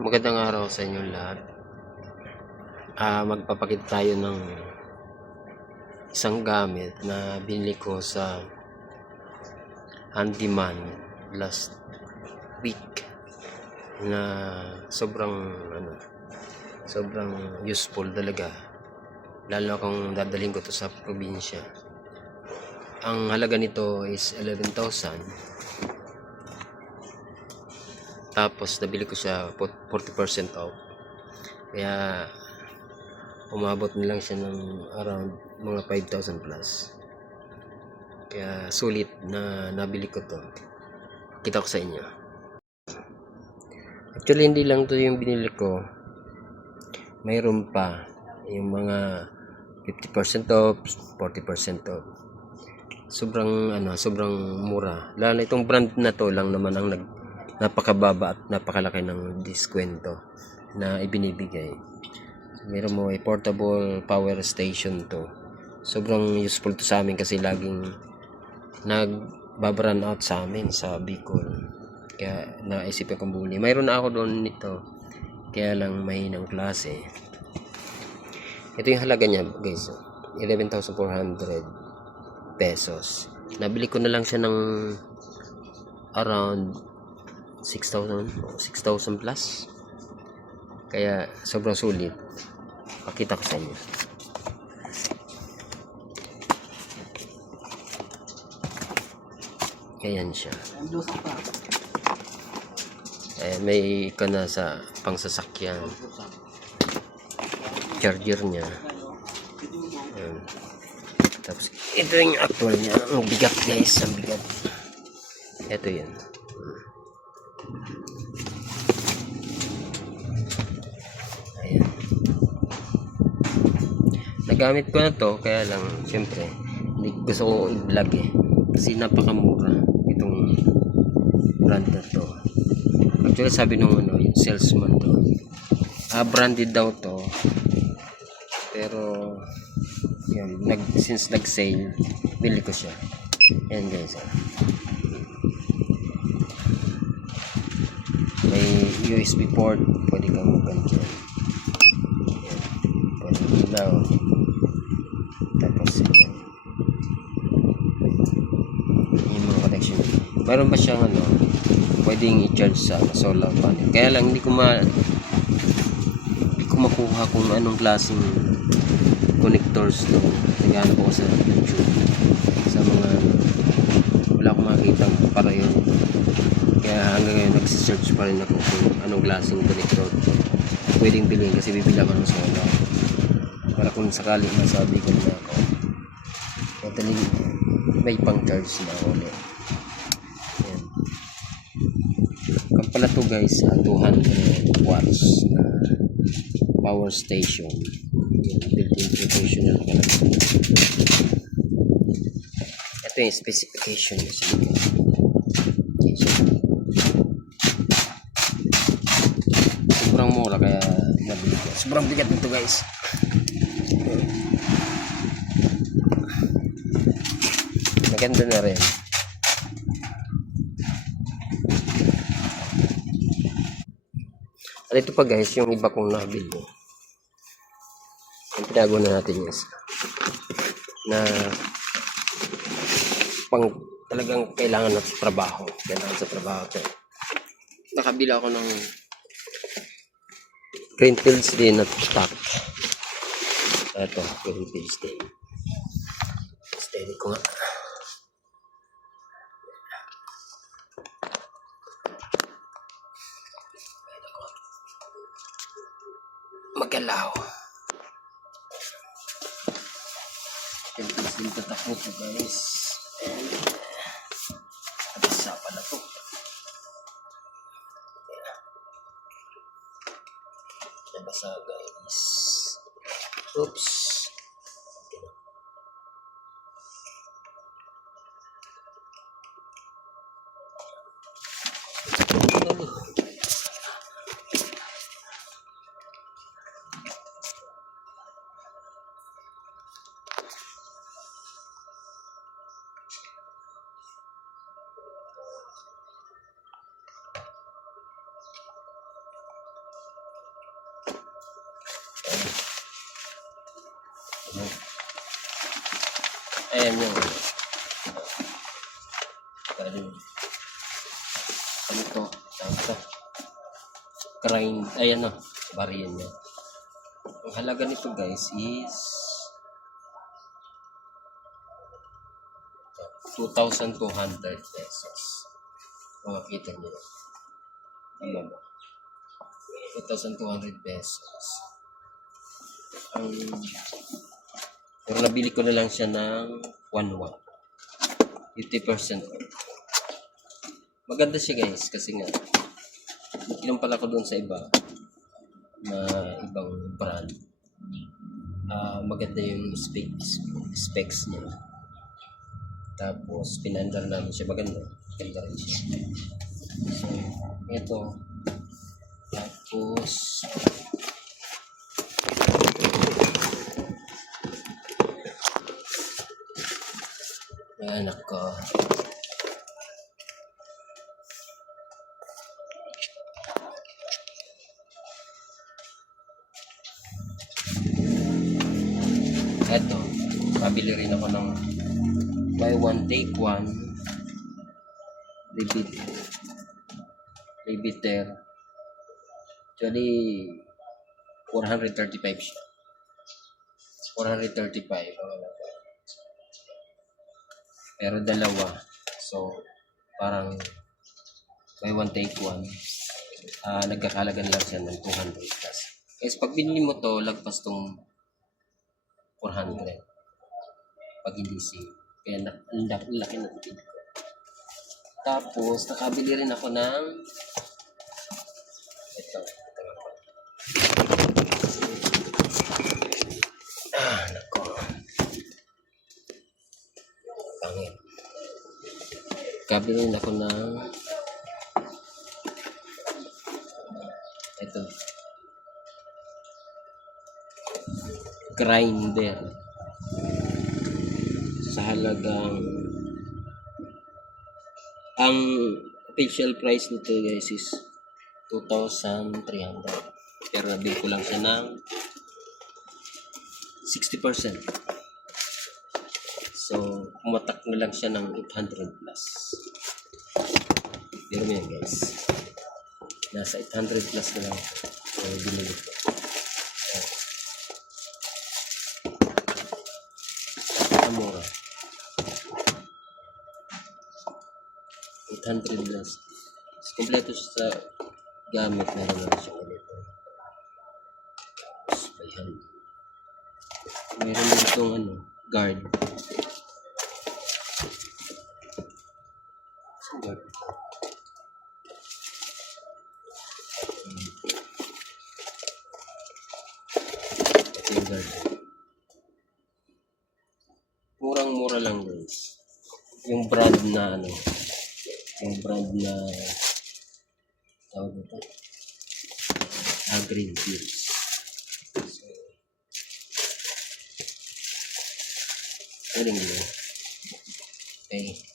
Magandang araw sa inyong lahat. Magpapakita tayo ng isang gamit na binili ko sa handyman last week na sobrang useful talaga, lalo kung dadalhin ko to sa probinsya. Ang halaga nito is 11,000, tapos nabili ko siya 40% off, kaya umabot na lang siya ng around mga 5,000 plus. Kaya sulit na nabili ko to. Kita ko sa inyo. Actually hindi lang to yung binili ko, mayroon pa yung mga 50% off, 40% off. Sobrang mura. Lalo na itong brand na to lang naman ang napakababa at napakalaki ng diskwento na ibinibigay. Meron mo ay portable power station to. Sobrang useful to sa amin kasi laging nagbabrun out sa amin sa Bicol. Kaya naisip kong bumili. Mayroon na ako doon nito, kaya lang mahinang klase. Ito yung halaga niya guys, 11,400 pesos. Nabili ko na lang siya ng around 6,000 plus. Kaya sobrang sulit. Pakita ko sa inyo. Ayan siya. May ika na sa pangsasakyan. Charger niya. Ayan. Tapos ito yung actual niya. Ang bigat guys. Ang bigat. Ito yan. Ayan. Nagamit ko na to, kaya lang syempre hindi gusto ko i-vlog kasi napakamura itong brand na to. Actually sabi nung yung salesman to, branded daw to, pero yan, since nag-sale bili ko siya. Yan guys, may USB port, pwede kang mag-ganyan, pwede ilaw. Tapos ito yung mga connection. Mayroon ba siyang pwedeng i-charge sa solar panel, kaya lang hindi ko makuha kung anong klaseng connectors to. Naghanap ako sa YouTube sa mga wala akong makikita para yun, kaya hanggang ngayon nagsisearch pa rin ako kung anong klaseng connector pwedeng bilhin, kasi bibili ako ng solar para kung sakali masabi ko na ako madaling may pang charge na ulit. Ayan. Kung pala to guys, 200 watts na power station, built-in professional pala. Ito yung specification niya. Sobrang mura kaya nabili ko. Sobrang bigat nito guys. Maganda na rin. At ito pa guys, yung iba kong nabili. Yung tinago na natin yes, na pang talagang kailangan natin sa trabaho. Kailangan sa trabaho ito. Nakabila ako ng Greenfields din at stock. Ito, Greenfields din. Steady ko nga. Magalaw. Greenfields din tatakbo ko guys. Abisa pala to. Nabasa guys. Oops. Ayan yung ano to? Ito. Grind. Ayan o. Bariyan niya. Ang halaga nito guys is 2,200 pesos. Makikita niyo. Ano ba? 2,200 pesos. Pero nabili ko na lang siya ng 1,100. 50%. Maganda siya guys kasi nga kinumpara ko doon sa iba na ibang brand. Maganda yung specs niya. Tapos pinandar namin siya, maganda rin siya. So ito, tapos ay anak ko, eto, pabili rin ako ng buy one take one rebiter. Actually 435 siya. 435 ang halaga. Pero dalawa, so parang buy one take one, nagkakalagan lang siya ng 200 plus. Guys, pag binili mo to, lagpas tong 400 pag hindi sale. Kaya ang laki na ito. Tapos nakabili rin ako ng ito nako, pangit. Nakabili rin ako ng ito, grinder, sa halagang, ang official price nito guys is 2,300, pero nabili ko lang siya ng 60%. So pumatak na lang siya ng 800 plus. Pero yan guys, nasa 800 plus na lang. So binili ko. Mura. 800 plus. Kompleto sa gamit, meron na siya ulit. Meron din itong guard. Guard. Ito yung guard. Murang-mura lang guys. Yung brand na tawag ito, Green Fields. So, galing mo. Okay.